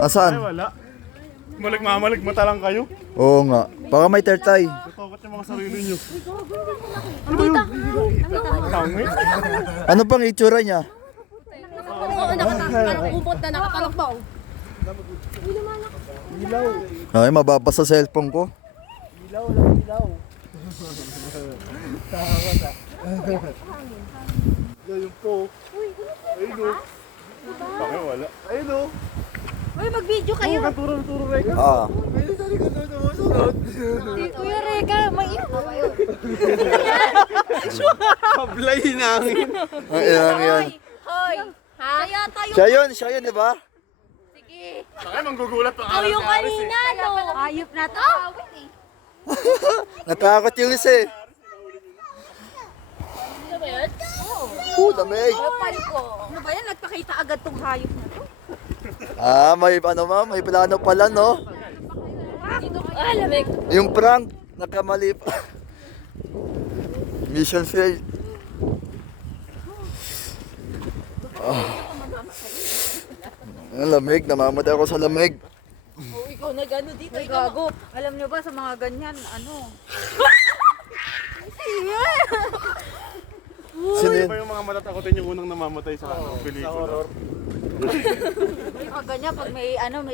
Asan? Ay, wala. Maligmata lang kayo. Oo nga. Baka may tertay. Takot yung mga sarili nyo. Ano ba yun? Tangin. Ano bang itsura niya? Oo, nakatakot na nakatalakbaw. Ay, mababas sa cellphone ko. Ayun po. Ayun o. Tangin, wala. Ayun o. Uy, mag-video kayo. Turo Reka. Ah. Kuya Reka, may ito ba yun? Pablay namin. Ang ilang yan. Hoy! Ha? Siya yun, di ba? Sige. Tangin, manggugulat pa. Ikaw yung kanina, no? Ayop na to. Natakot yung isa eh. Ano ba yun? Lamig. Kapal ko. Ano ba yan? Nagpakita agad tong hayop na to. Ah, may ano ma'am, may plano pala no. Lamig. Yung prank, nakamali pa. Mission failed. Ang lamig, namamatay ako sa lamig. Oh, ikaw nag-ano dito. Ay, gago. Alam nyo ba sa mga ganyan, ano? Sino Hindi yun? ba yung mga matatakotin yung unang namamatay sa pelikula? Yung ganyan, pag may, ilan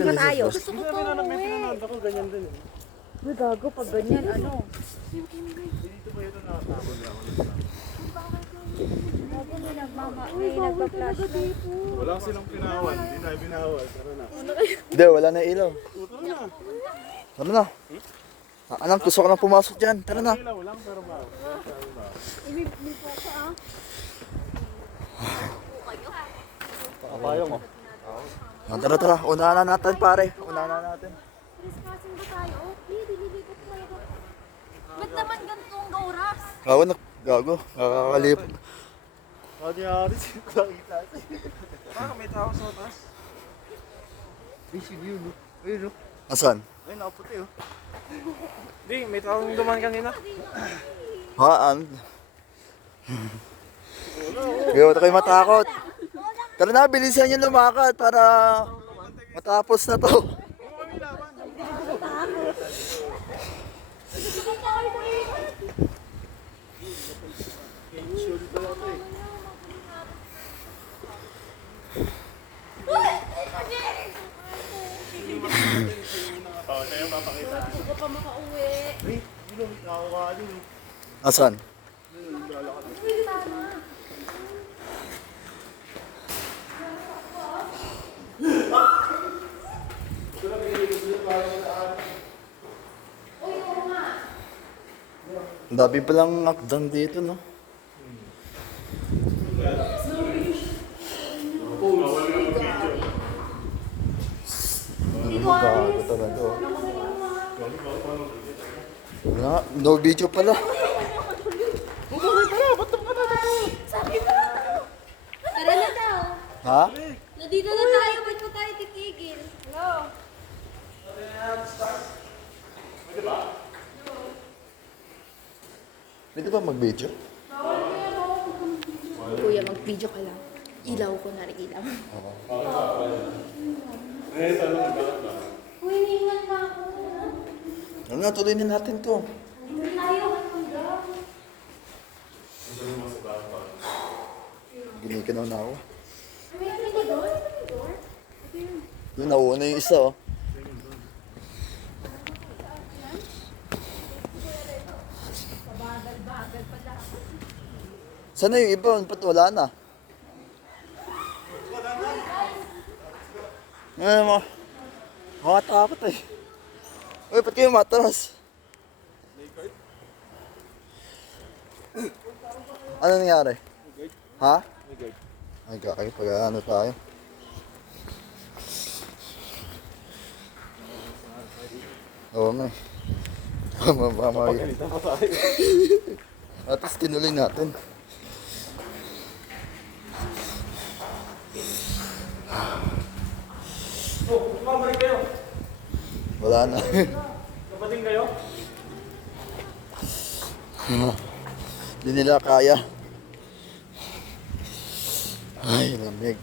ba tayo? Gusto ko to, May pinanood ako, ganyan din eh. Uy, gago, pag ganyan, ano? Dito ba ito nakatakot lang? Gago, may nagpa-flashlight. Wala silang pinawal, hindi tayo binawal. Tara na. Hindi, wala na ilaw. Tara na. Tara na. Ah, anak, gusto ko lang pumasok dyan. Tara na. Ilaw lang pero bawal. Pakapayong oh. Ah, tara, tara. Unahan na natin pare. Unahan na natin. Trespassing ba tayo? Okay, dililigot tayo. Ba't naman ganito ang oras? Gago na. Gago. Nakakalip. Ano yari siya nakita siya. Baka may tao sa taas. Fishing yun no? Ayun no? Asan? Ayun nakaputi oh. Hindi, may taong duman kanina. Haan. Gago na kayo matakot. Tara na, bilisan nyo lumakad para matapos na to. Gusto ko pa makauwi. Asan? Ang dami palang akdan dito, no? Gago talaga, oh. Wala, no video pala. Tara na daw. Ha? Nandito na tayo, ba't pa tayo titigil? Hello. Pwede ba mag-video? Kuya, mag-video ka lang. Ilaw ko na rin ilaw. Uy, niingat na ako. Ano na, tuloy na natin to. Hindi tayo. Ginikinaw na ako. May door? Yung nauna yung isa, oh. Sana yung iba? Ba't wala na? Ngayon mo. Makatakot eh. Uy, ba't kayo matras? Ano nangyari? Ha? Ay, kakay, pag ano tayo. Oo nga eh. Mamamay. At least tinuloy natin. Oh, kumabalik kayo. Wala na. Kapating kayo? Hindi nila kaya. Ay, lamig.